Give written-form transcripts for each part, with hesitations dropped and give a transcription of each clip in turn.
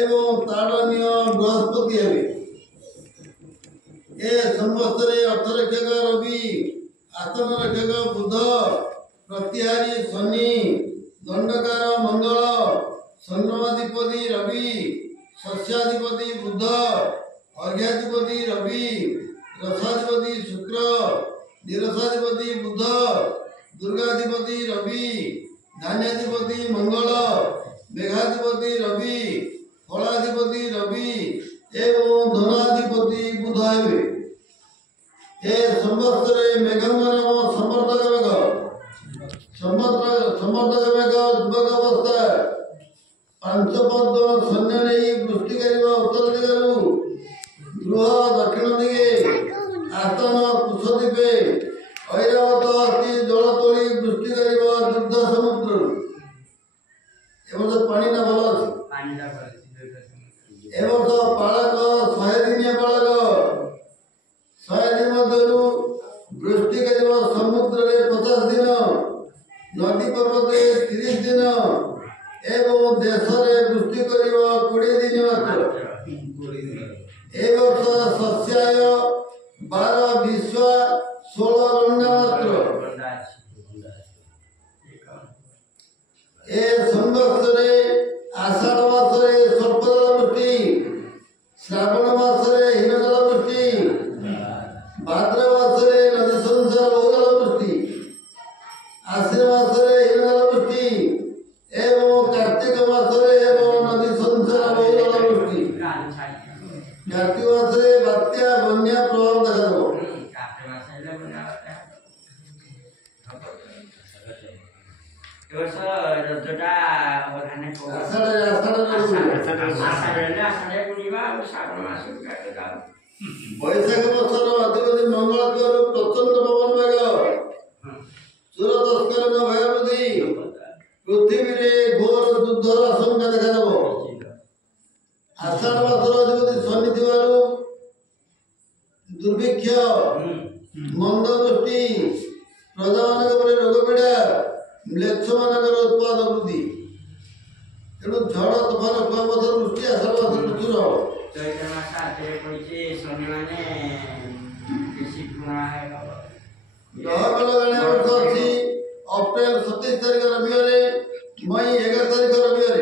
एवं ताड़नीय बृहस्पति हेबे ए संवत्सरे अर्थरक्षक रवि आसन रक्षक बुध प्रतिहारी शनि दंडकार मंगल चंद्रमाधिपति रवि शस्याधिपति बुध अर्घ्याधिपति रवि रसाधिपति शुक्र निरसाधिपति बुध दुर्गाधिपति रवि धान्याधिपति मंगल मेघाधिपति रवि फलाधिपति रवि एवं धनाधिपति बुध हेबे ए संवत्सरे मेघम नाम समर्थक मेघ युवक अवस्था पंचपद सैन्य नहीं वृष्टि करवा उत्तर दिगरु गृह दक्षिण दिगे आसन कुश द्वीपे ऐरावत अति जल तोली वृष्टि करवा दुग्ध समुद्र एवं तो पानी ना भल एवं तो पालक 100 दिन पालक 100 दिन मध्यरु वृष्टि करवा समुद्र रे 50 दिन नदी पर्वत 30 दिन एवं देश रे वृष्टि करवा 20 दिन मात्र ए वर्ष शस्याय 12 विश्व 16 गंडा मात्र ए संवत्सरे आषाढ़ मासरे स्वल्प जल वृष्टि श्रावण मासरे हीन जल वृष्टि भाद्र मासरे नदी संसार बहु जल वृष्टि आश्विन मासरे हीन जल वृष्टि एवं कार्तिक मासरे एवं नदी संसार बहु जल वृष्टि कार्तिक मासरे बात्या बन्या प्रभाव देखा बैशाख मासर अधिपति मंगल प्रचंड पवन वेग चूर तस्कर भयवृद्धि पृथ्वी रे घोर युद्धर आशंका देखा आषाढ़ मासर अधिपति शनि थिबारु दुर्भिक्ष मंद दृष्टि प्रजा मान रोग पीड़ा म्लेच्छ मान उत्पाद वृद्धि तेणु झड़ तोफान कुआपथर वृष्टि आषाढ़ मास प्रचुर अप्रैल 27 तारीख रविवार मई 11 तारीख रविवार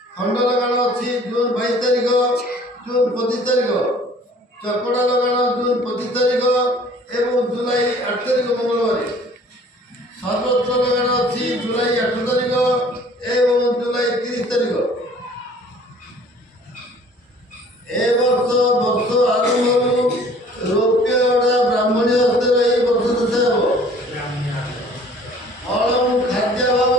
खंड लगाण अच्छी जून 22 तारीख जून 25 तारीख चकड़ा लगाण जून 25 तारीख एवं जुलाई 8 तारीख मंगलवार सर्वोच्च लगाण अच्छी जुलाई 8 तारीख एवं जुलाई 30 तारीख ए वर्ष आरंभ रौप्य ब्राह्मणी हस्ते रही वर्ष शेष हम खाद्य भाव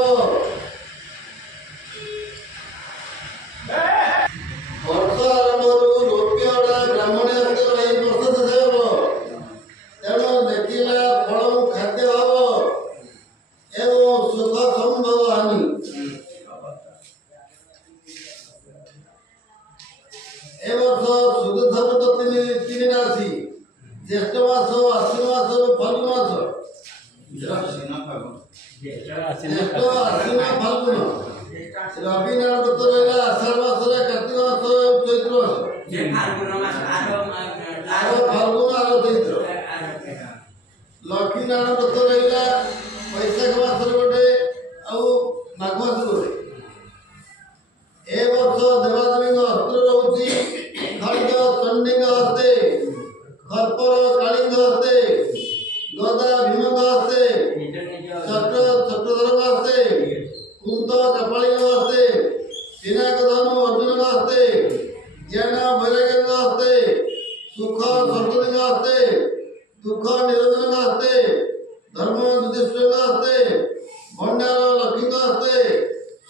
वर्ष आरंभ रौप्य ब्राह्मणी हस्ते रही वर्ष शेष तेणु देखला फल खाद्य भाव एवं सुख संभव हानि ए वर्ष सुदूर तीन राशि ज्येष्ठ मास आश्विन मास फाल्गुन मास ज्येष्ठ आश्विन फाल्गुन रवि नारायण व्रत रहा आषाढ़ मास कार्तिक मास चैत्र मास फाल्गुन आर चैत्र लक्ष्मी नारायण व्रत रहा वैशाख मास गोटे माघ मास गोटे ए वर्ष देवादेवी हस्त्र रोचे खड्ग चंडी हस्ते खर्पर कालिंग हस्ते गदा भीम हस्ते चक्रधर हस्ते कुंत कपालिंग हस्ते पिनाक धनु अर्जुन हस्ते ज्ञान वैराग्य हस्ते सुख सरस्वती हस्ते दुख निरंजन हस्ते धर्म युधिष्ठिर हस्ते भंडार लक्ष्मी हस्ते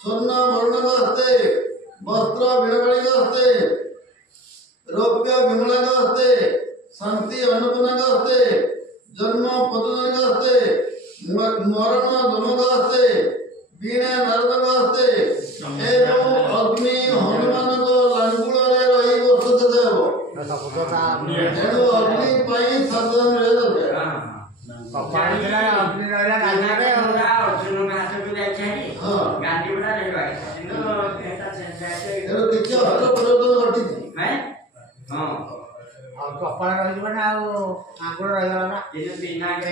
स्वर्ण वर्ण हस्ते वस्त्र वीणकाली हस्ते रौप्य विमला हस्ते शांति अन्नपूर्णा हस्ते जन्म पदजन हस्ते मरण दमक हस्ते वीणा नारद हस्ते एवं अग्नि हनुमान लांगुल रही वर्ष शेष तेणु अग्नि पाई सावधान रहा तेणु किसी हस्त परिवर्तन घटी हाँ कपाल रही ना आंगुल रही ना ये बिना के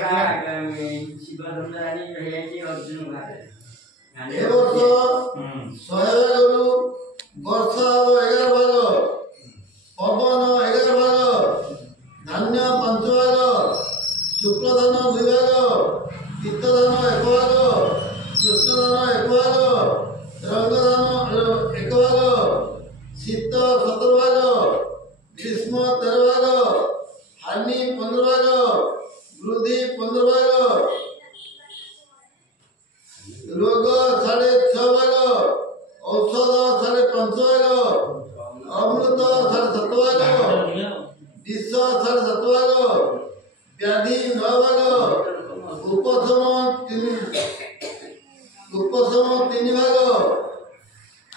शिव धनुरानी रहे कि अर्जुन ए वर्ष 100 वर्षा 11 भाग पवन 11 भाग धान्य 5 भाग शुक्लधान 2 भाग पित्तधान 1 भाग कृष्णधान 1 भाग रंगधान 1 भाग शीत 17 भाग ग्रीष्म 13 भाग हानि 15 भाग वृद्धि 15 भाग रोग 6.5 भाग औषध 5.5 भाग अमृत 7.5 भाग विष 7.5 भाग व्याधि 9 भाग उपशम 3 भाग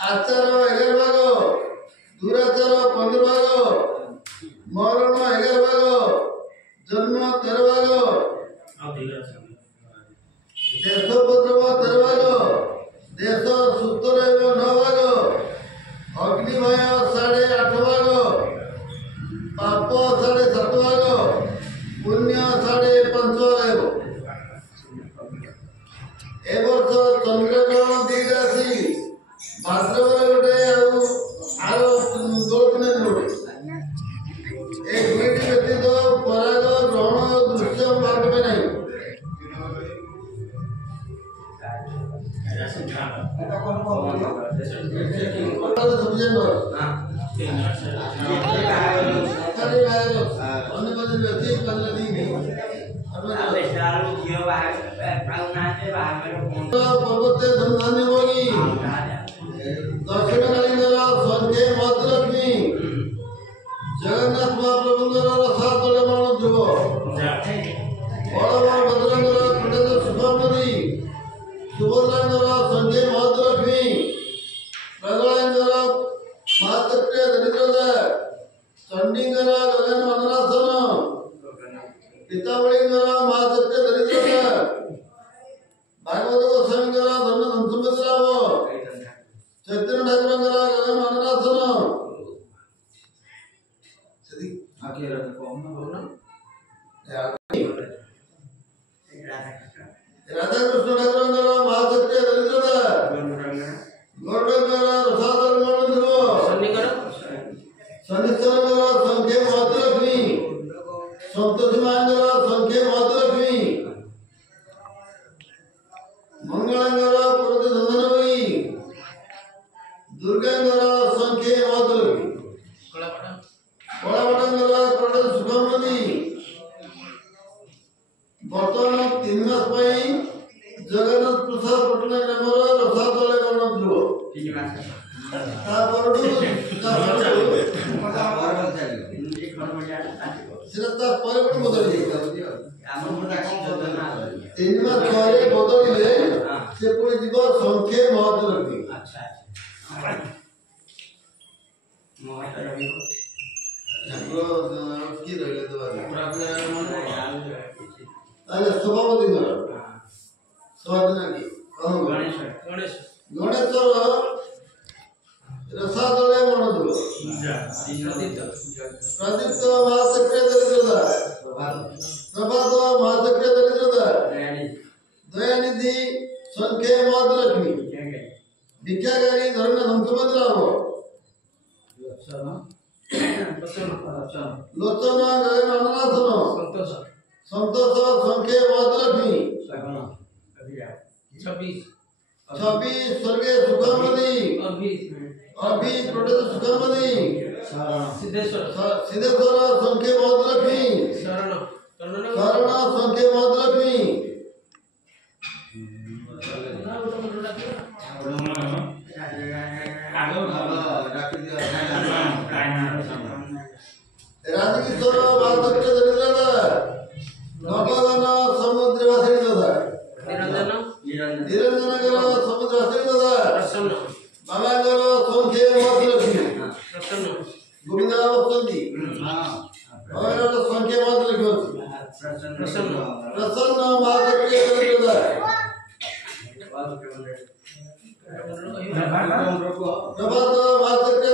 आचार 11 भाग दुराचार 15 भाग मरण 11 भाग जन्म 13 भाग देशोपद्रव 13 भाग देश सुस्थ रहिब 9 भाग अग्निभय 8.5 भाग पाप 7.5 भाग पुण्य 5.5 भाग ए वर्ष चंद्रग्रहण 2 राशि भाद्रवर गोटे आर 2 दिन गोटे ए दुईटी व्यतीत पराग ग्रहण दृश्य भाग नहीं पर्वते धनधान्य होगी दक्षिण कालीन संख्ये महलक्ष्मी जगन्नाथ महाप्रभुंर रथातले मन ध्रुव बड़वर भद्रंगर खंडेन्द्र सुभमदी सुभद्रांगर संख्ये महलक्ष्मी प्रगलांगर महाचक्रे दरिद्रदा चंडींगर गगन मननासन पितामणींगर महाचक्रे दरिद्रदा भागवत गोस्वामींगर धर्म संसुमति लाभ चैतन्य ठाकुरंगर गगन मननासन राधा कृष्ण ठाकुरंगर महाचक्रे दरिद्रदा गौरंगर रसाधर मन ध्रुव शनिश्चरंगर संख्ये महलक्ष्मी संतोषी मांगर संख्ये महलक्ष्मी मंगलांगर पुरते धनधन होई दुर्गांगर संख्ये महलक्ष्मी कलापटंगर कोटे सुखमदी बर्तमान 3 मास जगन्नाथ प्रसाद पटनायक नामर रथातले मन ध्रुव सेटा पर बदल 3 मास ପରେ ବଦଳିଲେ ସେ ପୁଣି ଯିବ ସଂଖ୍ୟା ମହତ ରଖି की ରହିଲେ ତାହେଲେ ସଭାପତି ସଭାପତି ଗଣେଶ रसातले मन ध्रुव प्रदीप्त महाचक्रे दरिद्रदा प्रभात महाचक्रे दरिद्रदा दयानिधि संख्ये महलक्ष्मी भिक्षाकारी धर्म संसुमति लाभ लोचन गगन मननासन संतोष संख्ये महलक्ष्मी 26 स्वर्गे सुखमदी अभी प्रोटेस सुखमदी सिद्धेश्वर संख्ये महलक्ष्मी शरण संख्ये महलक्ष्मी राजकिशोर बालचक्र दरिद्रदा नवगन समुद्र वासिनी दादा निरंजनगर समुद्र वासिनी दादा बाबागर संख्ये महलक्ष्मी गोविंदा वसंती और संख्ये महलक्ष्मी प्रसन्न महाचक्रे दरिद्रदा प्रभात महाचक्रे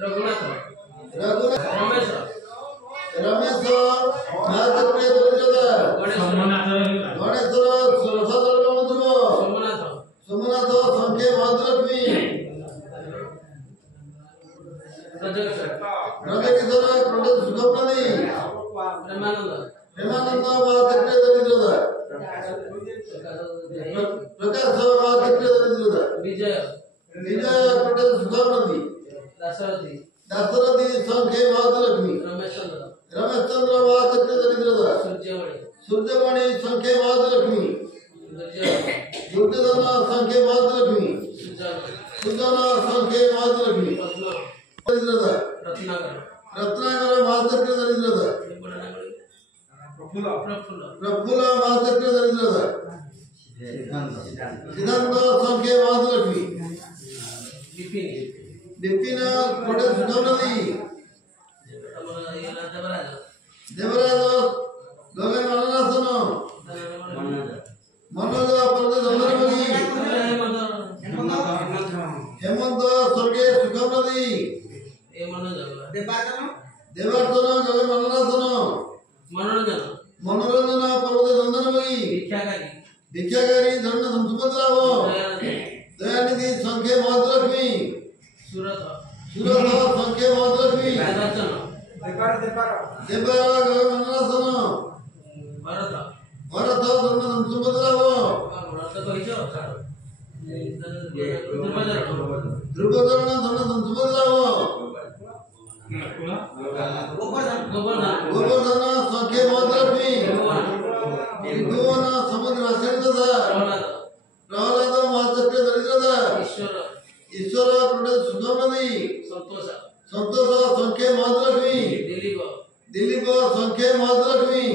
रघुनाथ रघुनाथ रमेश रमेश महाचक्र दरिद्रता गणेश्वर सुरसाधर मधुर सोमनाथ सोमनाथ संख्या महालक्ष्मी ब्रजकिशोर ब्रजकिशोर क्रोध सुखप्रदी प्रेमानंद प्रेमानंद महाचक्र दरिद्रता प्रकाश महाचक्र दरिद्रता विजय विजय क्रोध सुखप्रदी दाशरथी दाशरथी संख्या महालक्ष्मी रमेशचंद्र रमेशचंद्र महाचक्र दरिद्रता सूर्यमणि सूर्यमणि संख्या महालक्ष्मी दुर्योधन संख्या महालक्ष्मी सुजन संख्या महालक्ष्मी दरिद्रता रत्नाकर रत्नाकर महाचक्र दरिद्रता प्रफुल्ल महाचक्र दरिद्रता सिद्धांत संख्या महालक्ष्मी विपिन विपिन कोटे सुखप्रदी देवराज गगन मननासन मनोज प्रदे धनरमणि हेमंत स्वर्गीय सुखप्रदी देवार्चन गगन मननासन मनोरंजन मनोरंजन पर्वत नंदनमयी भिक्षाकारी धन संपदराव दयानिधि संख्या महालक्ष्मी सूरत सुरथ संख्या महालक्ष्मी देवरा गगन मननासन भरत भरत धन संपदराव ध्रुवधरण धन संपदराव गोवर्धन संख्या महालक्ष्मी त्रिभुवन समुद्र आश्रितता प्रहलाद महाचक्र दरिद्रता ईश्वर क्रोध सुखप्रदी संतोष संख्या महालक्ष्मी दिलीप संख्या महालक्ष्मी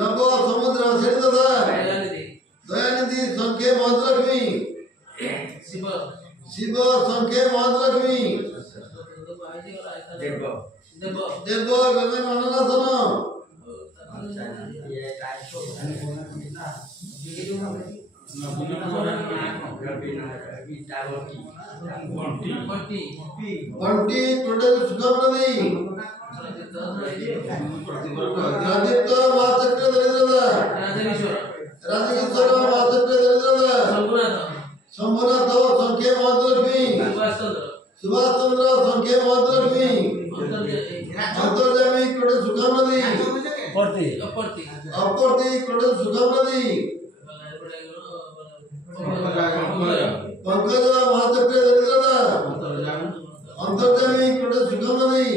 नव समुद्र आश्रितता दयानिधि संख्या महालक्ष्मी शिव संख्या महालक्ष्मी देव गगन मननासन बंटी क्रोध सुखप्रदी आदित्य महाचक्र दरिद्रता राजकिशोर महाचक्र दरिद्रता शंभुनाथ संख्या महालक्ष्मी सुभाष चंद्र संख्या महालक्ष्मी अंतर्जामी क्रोध सुखप्रदी अपर्ति क्रोध सुखप्रदी पंकज महाचक्र दरिद्रता अंतर्जामी क्रोध सुखप्रदी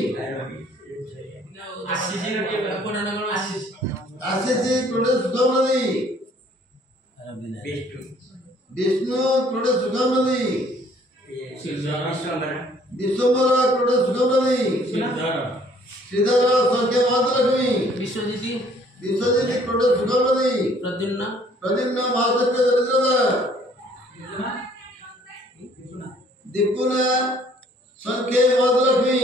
आशीष क्रोध सुखप्रदी विष्णु क्रोध सुखप्रदी विश्वम्बर क्रोध सुखप्रदी श्रीधर संख्या महालक्ष्मी विश्वजित क्रोध सुखप्रदी प्रद्युम्न महाचक्र दरिद्रता दीपुना संख्या महालक्ष्मी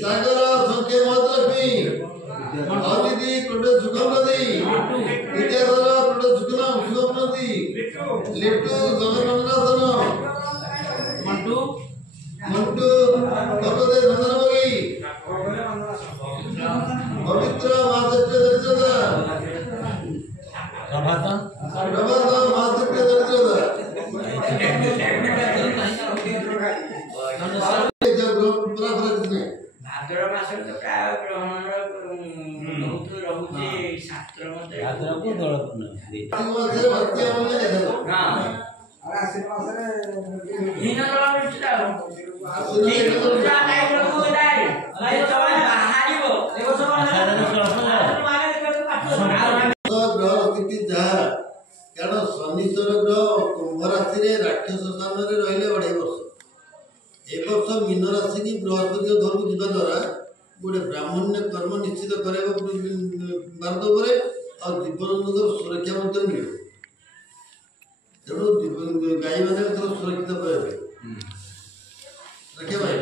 सागर संख्या महालक्ष्मी अदिति क्रोध सुखप्रदी विद्याधर क्रोध सुखप्रदी लिट्टू गगन मननासन मंटू पर्वते नंदनमयी पवित्र महाचक्र दरिद्रता प्रभात महाचक्र दरिद्रता भाद्र मास तो प्राय ग्रहण रहुचे शास्त्र मते ग्रह स्थिति जहा कारण शनिश्वर ग्रह कुंभ राशि राक्षस स्थान में रही 2.5 वर्ष ए वर्ष मीन राशि की बृहस्पति घर को जावा द्वारा गोटे ब्राह्मण्य कर्म निश्चित कर भारत और जीवन सुरक्षा मिले तेणु गाई मैंने सुरक्षित रखे भाई